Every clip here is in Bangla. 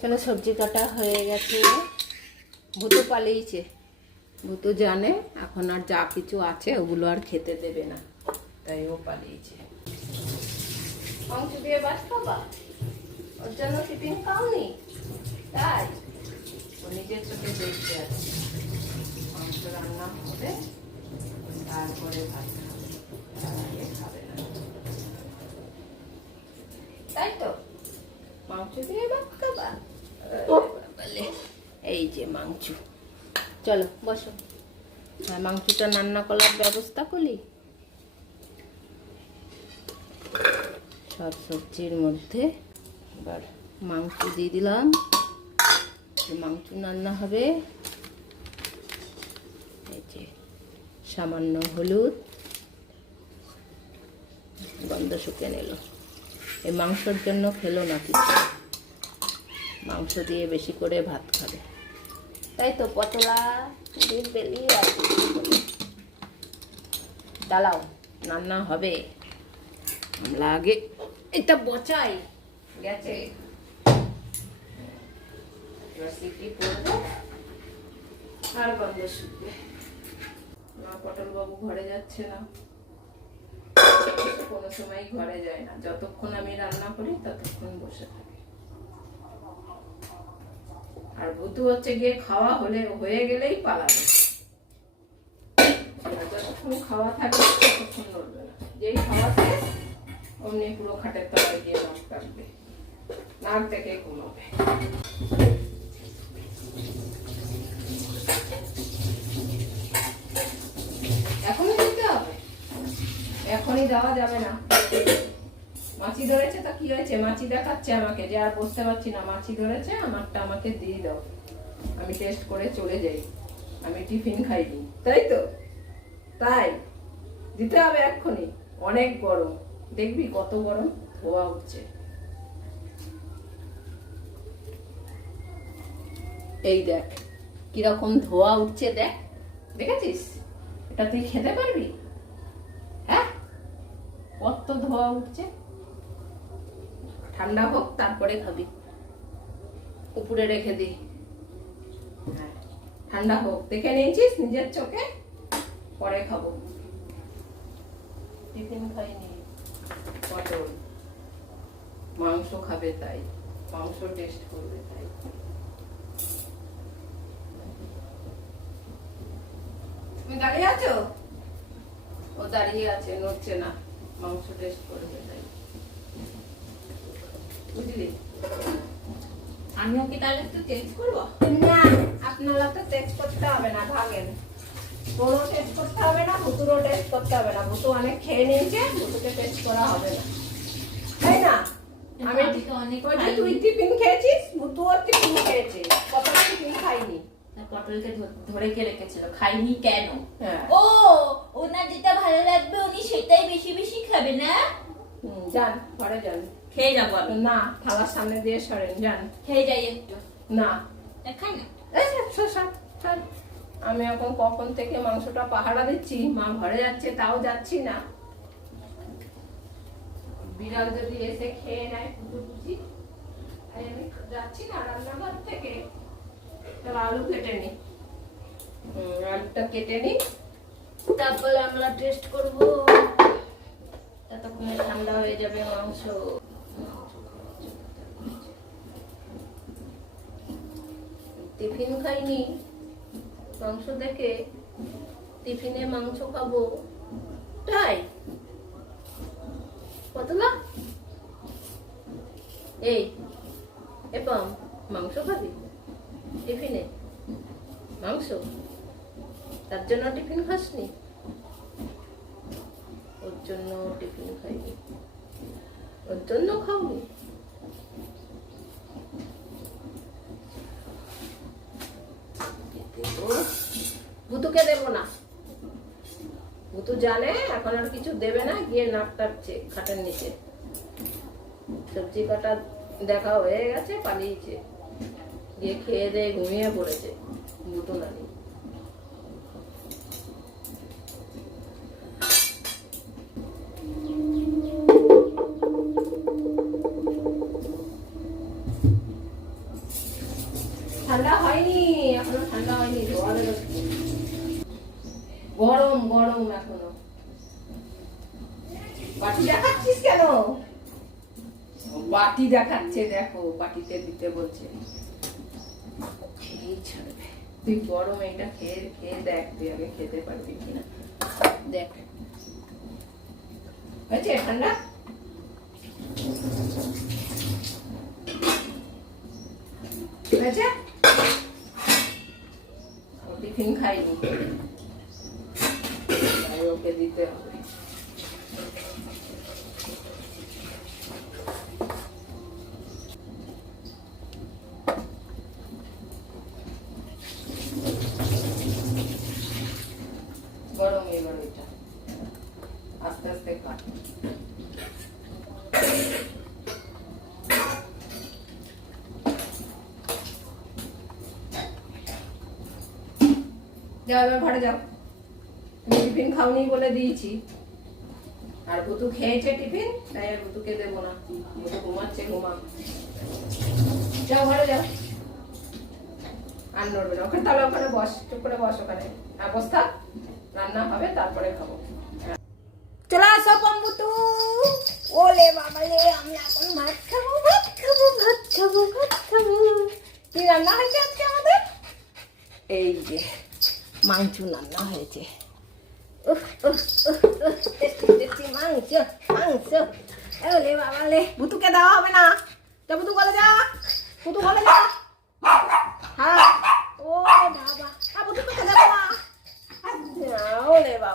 চলো সবজি কাটা হয়ে গেছে। ভূতু পালিয়েছে। ভূতু জানে এখন আর যা কিছু আছে ওগুলো আর খেতে দেবে না। তাই ও পালিয়েছে। দিয়ে খাবা ওর জন্য টিফিন খাওনি। তাই। ও নিজের চোখে দেখতে আছে। রান্না হবে। তারপরে ভাত খাবে। খাবে না। তাই তো মাংস দিয়ে ভাত খাবা বলে এই যে মাংস চলো, বসো। হ্যাঁ মাংসটা রান্না করার ব্যবস্থা করি? সব সবজির মধ্যে এবার মাংস দিয়ে দিলাম। মাংস রান্না হবে, এই যে সামান্য হলুদ, গন্ধ শুকে নিল। এই মাংসর জন্য খেলো না কিছু। মাংস দিয়ে বেশি করে ভাত খাবে। তাই তো দিয়ে বেরিয়ে আছে দাঁড়াও রান্না হবে আগে এটা বচাই গেছে আর ঘরে যাচ্ছে না কোনো সময় ঘরে যায় না যতক্ষণ আমি রান্না করি ততক্ষণ বসে থাকে আর বুধু হচ্ছে গিয়ে খাওয়া হলে হয়ে গেলেই পালাবে। যতক্ষণ খাওয়া থাকবে ততক্ষণ নড়বে না। যেই খাওয়া থাকে অমনি পুরো খাটের তলায় গিয়ে নাক কাটবে নাক থেকে ঘুমাবে। এখনই দিতে হবে? এখনই দেওয়া যাবে না। মাছি ধরেছে, তা কি হয়েছে? মাছি দেখাচ্ছে আমাকে যে আর বসতে পারছি না। মাছি ধরেছে, আমারটা আমাকে দিয়ে দাও। আমি টেস্ট করে চলে যাই। আমি টিফিন খাইনি। তাই তো? তাই? দিতে হবে এক্ষুনি। অনেক গরম। দেখবি কত গরম? ধোয়া উঠছে। এই দেখ, কীরকম ধোয়া উঠছে দেখ। দেখেছিস? এটা তুই খেতে পারবি? হ্যাঁ? কত ধোয়া উঠছে? ঠান্ডা হোক তারপরে খাবি। উপরে রেখে দি হ্যাঁ, ঠান্ডা হোক। দেখে নিয়েছিস নিজের চোখে? পরে খাব। টিফিন খাইনি। পটল। মাংস খাবে তাই। মাংস টেস্ট করবে তাই। তুমি দাঁড়িয়ে আছো? ও দাঁড়িয়ে আছে নড়ছে না। মাংস টেস্ট করবে তাই। বুঝলি? আমিও কি তাহলে একটু চেঞ্জ করব? না। আপনারা তো টেস্ট করতে হবে না ভাগেন। কোনো টেস্ট করতে হবে না ভুতুরও টেস্ট করতে হবে না। ভুতু অনেক খেয়ে নিয়েছে ভুতুকে টেস্ট করা হবে না। তাই না? আমি আমি অনেক ওই যে খাইনি। তুই টিফিন খেয়েছিস ভুতুও টিফিন খেয়েছে। কত টিফিন খাইনি? পটলকে ধরে কে রেখেছিল? খাইনি কেন? হ্যাঁ। ও ওনার যেটা ভালো লাগবে উনি সেটাই বেশি বেশি খাবে না? যান ঘরে যান। খেয়ে যাব না থালার সামনে দিয়ে সরেন যান। খেয়ে যাই একটু। না। খাই না। আমি এখন কখন থেকে মাংসটা পাহারা দিচ্ছি? মা ঘরে যাচ্ছে তাও যাচ্ছি না। বিড়াল যদি এসে খেয়ে নেয় বুঝি তাই আমি যাচ্ছি না রান্নাঘর থেকে। তাহলে আলু কেটে নি। আলুটা কেটে নি। তারপরে আমরা টেস্ট করব। ততক্ষণে ঠান্ডা হয়ে যাবে মাংস। খাইনি মাংস দেখে টিফিনে মাংস খাব। তাই? কতলা এই এবং মাংস খাবি? টিফিনে? মাংস? তার জন্য টিফিন খাসনি? ওর জন্য টিফিন খাইনি। ওর জন্য খাওনি ভুতুকে দেবো না ভুতু জানে, এখন আর কিছু দেবে না, গিয়ে নাক টাকছে খাটের নিচে। সবজি কাটা দেখা হয়ে গেছে, পালিয়েছে। গিয়ে খেয়ে দিয়ে ঘুমিয়ে পড়েছে ভুতু নানি। গরম গরম এখনও। বাটি দেখাচ্ছিস কেন? বাটি দেখাচ্ছে, দেখো, বাটিতে দিতে বলছে। তুই গরম এটা খেয়ে খেয়ে দেখ, তুই আগে খেতে পারবি কিনা। দেখ। হয়েছে ঠান্ডা? হয়েছে? টিফিন খাইনি। তাই ওকে দিতে হবে গরম এবার ওইটা আস্তে আস্তে কাট যাও এবার ঘরে যাও তুমি টিফিন খাওনি বলে দিয়েছি। আর ভুতু খেয়েছে টিফিন, তাই আর ভুতুকে দেবো না। ভুতু ঘুমাচ্ছে, ঘুমা। যাও ঘরে যাও আর নড়বে না। ওখানে তাহলে ওখানে বস, চুপ করে বস ওখানে। আর বস থাক, রান্না হবে, তারপরে খাব। চলে আসো পম্বুতু ওলে বাবালে, আমি এখন ভাত খাব ভাত খাব ভাত খাব ভাত খাব। কি রান্না হয়েছে আজকে আমাদের? এই যে, মাংস রান্না হয়েছে। হবে না। বলে যা। বলে যা। হ্যাঁ। ও বাবা।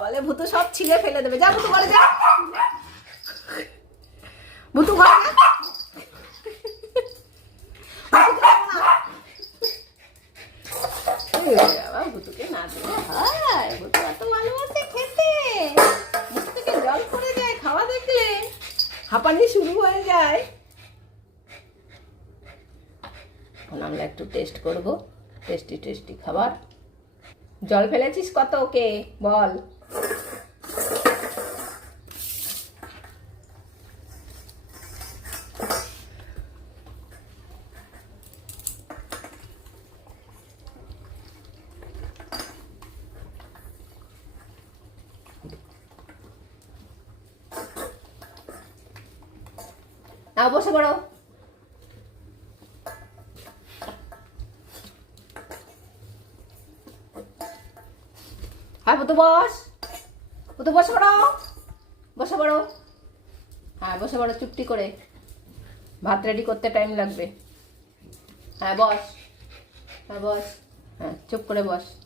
হ্যাঁ ভুতু সব ছিঁড়ে ফেলে দেবে। যা ভুতু বলে যা। ভুতু যা ভুতুকে দেবো না। এই বাবা, ভুতুকে না দিলে হয় ভুতু এত ভালোবাসে খেতে মুখ থেকে জল পড়ে যায় খাওয়া দেখলে হাঁপানি শুরু হয়ে যায়। এখন আমরা একটু টেস্ট করব। টেস্টি টেস্টি খাবার। জল ফেলেছিস কত ওকে? বল। না বসে পড়ো। হ্যাঁ তো বস। ও তো বসে পড়ো। বসে পড়ো। হ্যাঁ বসে পড়ো, চুপটি করে। ভাত রেডি করতে টাইম লাগবে। হ্যাঁ বস। হ্যাঁ বস। হ্যাঁ চুপ করে বস।